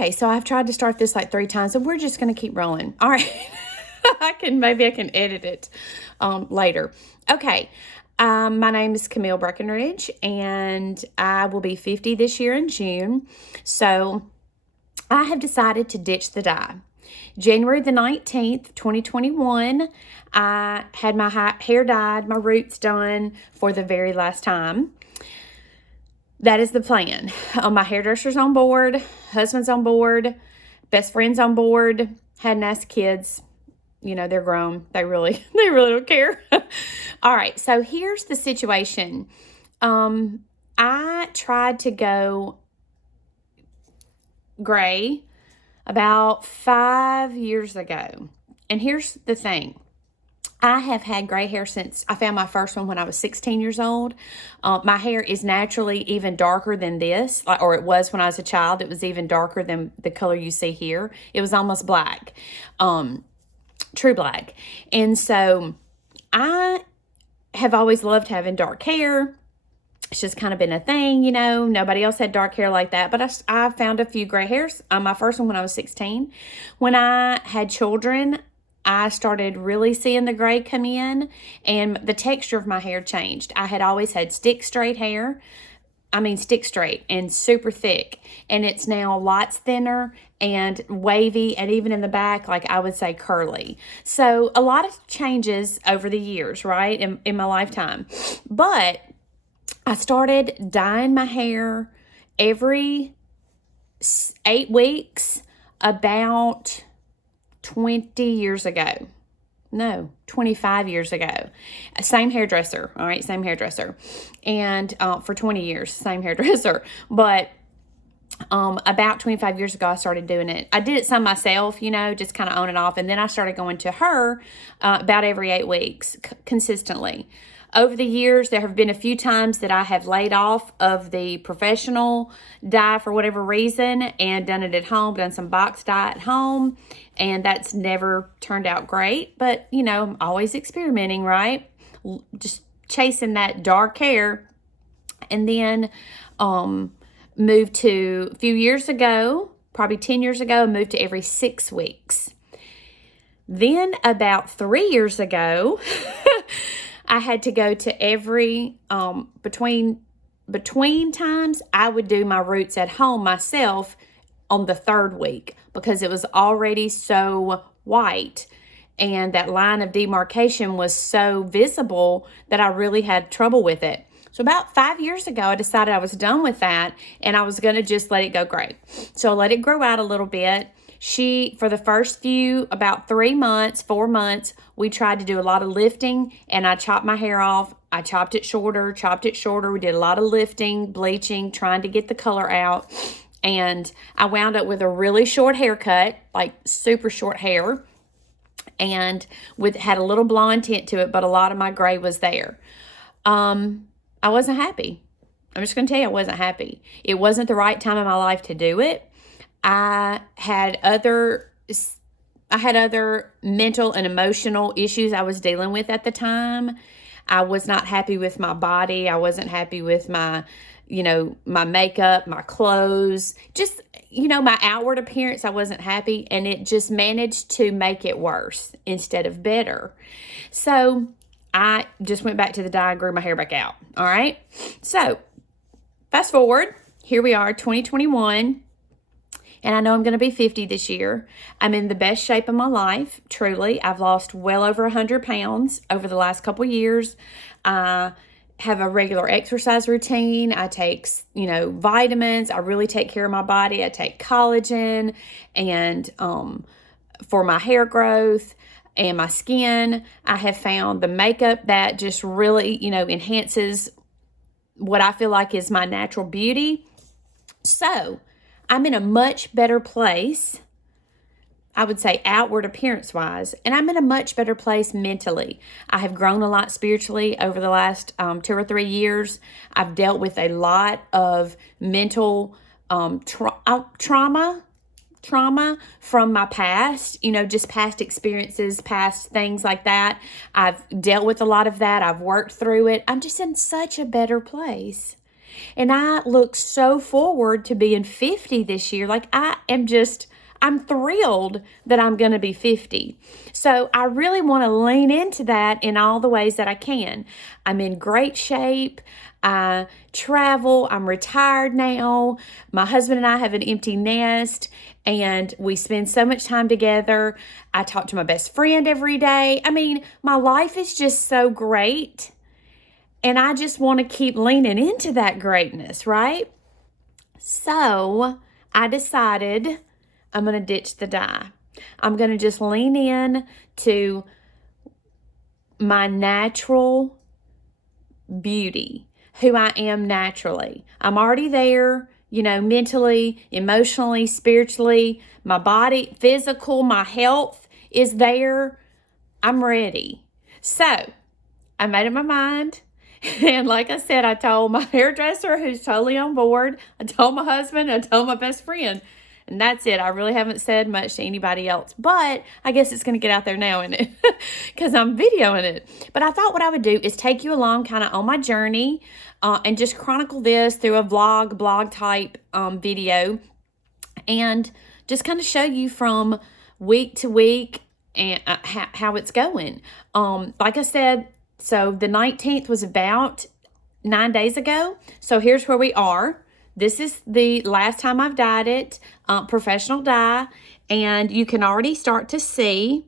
Okay, so I've tried to start this like 3 times, and we're just going to keep rolling. All right. Maybe I can edit it later. Okay. My name is Camille Breckenridge, and I will be 50 this year in June. So I have decided to ditch the dye. January the 19th, 2021, I had my hair dyed, my roots done for the very last time. That is the plan. My hairdresser's on board, husband's on board, best friend's on board, had nice kids. You know, they're grown. They really don't care. All right, so here's the situation. I tried to go gray about 5 years ago. And here's the thing. I have had gray hair since I found my first one when I was 16 years old. My hair is naturally even darker than this, or it was when I was a child. It was even darker than the color you see here. It was almost black, true black. And so I have always loved having dark hair. It's just kind of been a thing, you know. Nobody else had dark hair like that. But I found a few gray hairs. My first one when I was 16. When I had children, I started really seeing the gray come in, and the texture of my hair changed. I had always had stick straight hair. I mean, stick straight and super thick. And it's now lots thinner and wavy, and even in the back, like I would say curly. So a lot of changes over the years, right, in my lifetime. But I started dyeing my hair every 8 weeks about 20 years ago. No, 25 years ago. Same hairdresser, all right, same hairdresser. And for 20 years, same hairdresser. But about 25 years ago, I started doing it. I did it some myself, you know, just kind of on and off. And then I started going to her about every 8 weeks consistently. Over the years, there have been a few times that I have laid off of the professional dye for whatever reason and done it at home, done some box dye at home, and that's never turned out great. But, you know, I'm always experimenting, right? Just chasing that dark hair. And then moved to, a few years ago, probably 10 years ago, moved to every 6 weeks. Then about 3 years ago, I had to go to every, between times, I would do my roots at home myself on the 3rd week because it was already so white and that line of demarcation was so visible that I really had trouble with it. So about 5 years ago, I decided I was done with that and I was going to just let it go gray. So I let it grow out a little bit. For the first about 3 months, 4 months, we tried to do a lot of lifting and I chopped my hair off. I chopped it shorter. We did a lot of lifting, bleaching, trying to get the color out. And I wound up with a really short haircut, like super short hair, and had a little blonde tint to it, but a lot of my gray was there. I wasn't happy. I'm just going to tell you, I wasn't happy. It wasn't the right time in my life to do it. I had other mental and emotional issues I was dealing with at the time. I was not happy with my body. I wasn't happy with my makeup, my clothes, just, my outward appearance. I wasn't happy, and it just managed to make it worse instead of better. So I just went back to the dye and grew my hair back out. All right. So fast forward, here we are, 2021. And I know I'm going to be 50 this year. I'm in the best shape of my life, truly. I've lost well over 100 pounds over the last couple of years. I have a regular exercise routine. I take, vitamins. I really take care of my body. I take collagen and for my hair growth and my skin. I have found the makeup that just really, enhances what I feel like is my natural beauty. So I'm in a much better place, I would say outward appearance-wise, and I'm in a much better place mentally. I have grown a lot spiritually over the last 2 or 3 years. I've dealt with a lot of mental trauma from my past, just past experiences, past things like that. I've dealt with a lot of that. I've worked through it. I'm just in such a better place. And I look so forward to being 50 this year. Like, I'm thrilled that I'm going to be 50. So I really want to lean into that in all the ways that I can. I'm in great shape. I travel. I'm retired now. My husband and I have an empty nest, and we spend so much time together. I talk to my best friend every day. I mean, my life is just so great, and I just want to keep leaning into that greatness, right? So I decided I'm going to ditch the dye. I'm going to just lean in to my natural beauty, who I am naturally. I'm already there, mentally, emotionally, spiritually. My body, physical, my health is there. I'm ready. So I made up my mind. And like I said, I told my hairdresser, who's totally on board. I told my husband. I told my best friend. And that's it. I really haven't said much to anybody else. But I guess it's going to get out there now, isn't it? Because I'm videoing it. But I thought what I would do is take you along kind of on my journey and just chronicle this through a blog type video. And just kind of show you from week to week and how it's going. Like I said, so the 19th was about 9 days ago. So here's where we are. This is the last time I've dyed it, professional dye, and you can already start to see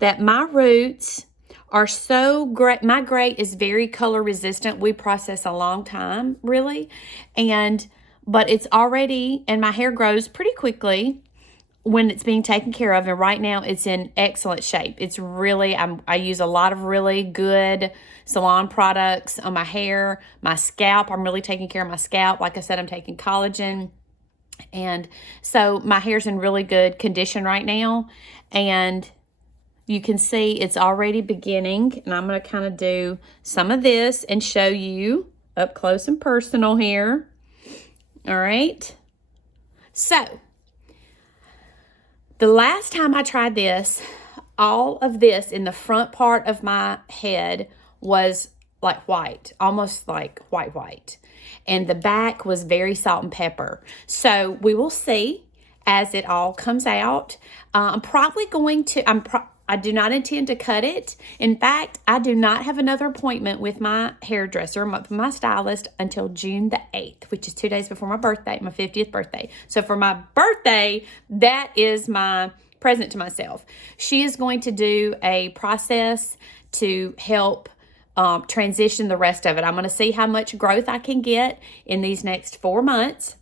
that my roots are so great. My gray is very color resistant. We process a long time, really, but it's already, and my hair grows pretty quickly when it's being taken care of, and right now it's in excellent shape. It's really, I use a lot of really good salon products on my hair, my scalp. I'm really taking care of my scalp. Like I said, I'm taking collagen, and so my hair's in really good condition right now, and you can see it's already beginning, and I'm going to kind of do some of this and show you up close and personal here. All right, so the last time I tried this, all of this in the front part of my head was like white, almost like white. And the back was very salt and pepper. So we will see as it all comes out. I'm probably going to, I do not intend to cut it. In fact, I do not have another appointment with my hairdresser, my stylist, until June the 8th, which is 2 days before my birthday, my 50th birthday. So for my birthday, that is my present to myself. She is going to do a process to help transition the rest of it. I'm going to see how much growth I can get in these next 4 months.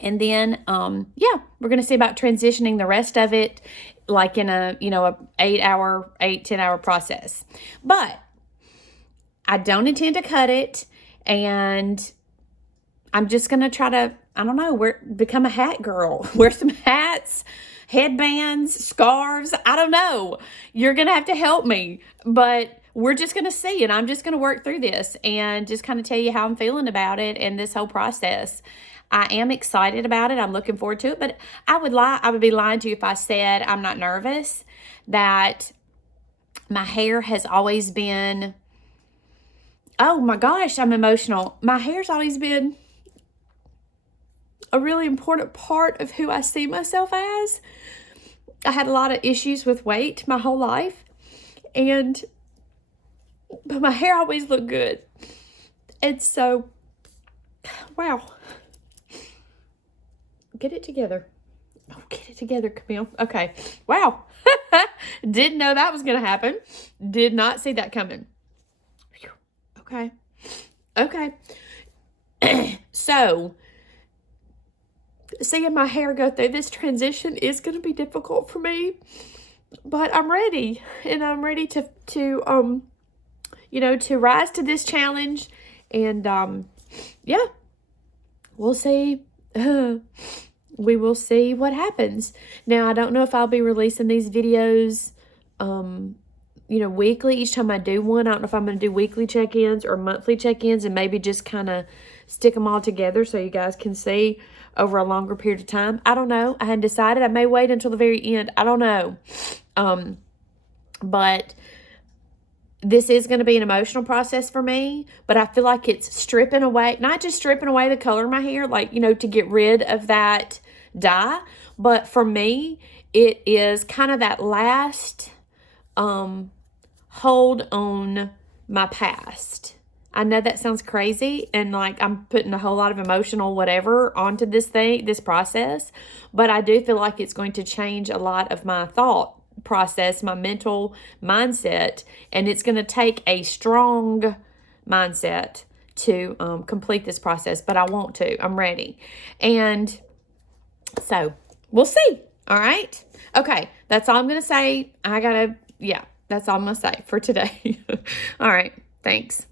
And then, we're going to see about transitioning the rest of it, like in a 10-hour process. But I don't intend to cut it, and I'm just going to try to, become a hat girl. Wear some hats, headbands, scarves. I don't know. You're going to have to help me, but we're just going to see, and I'm just going to work through this and just kind of tell you how I'm feeling about it and this whole process. I am excited about it. I'm looking forward to it, but I would be lying to you if I said I'm not nervous. That my hair has always been, oh my gosh, I'm emotional. My hair's always been a really important part of who I see myself as. I had a lot of issues with weight my whole life, but my hair always looked good. And so, wow. Get it together. Oh, get it together, Camille. Okay. Wow. Didn't know that was going to happen. Did not see that coming. Okay. So, seeing my hair go through this transition is going to be difficult for me, but I'm ready, and I'm ready to rise to this challenge, and we'll see. We will see what happens. Now, I don't know if I'll be releasing these videos, weekly. Each time I do one, I don't know if I'm going to do weekly check-ins or monthly check-ins, and maybe just kind of stick them all together so you guys can see over a longer period of time. I don't know. I hadn't decided. I may wait until the very end. I don't know. But this is going to be an emotional process for me, but I feel like it's stripping away, not just stripping away the color of my hair, like, to get rid of that dye. But for me, it is kind of that last hold on my past. I know that sounds crazy and like I'm putting a whole lot of emotional whatever onto this process, but I do feel like it's going to change a lot of my thought process, my mental mindset, and it's going to take a strong mindset to complete this process, but I want to. I'm ready. And so we'll see. All right. Okay. That's all I'm going to say. That's all I'm going to say for today. All right. Thanks.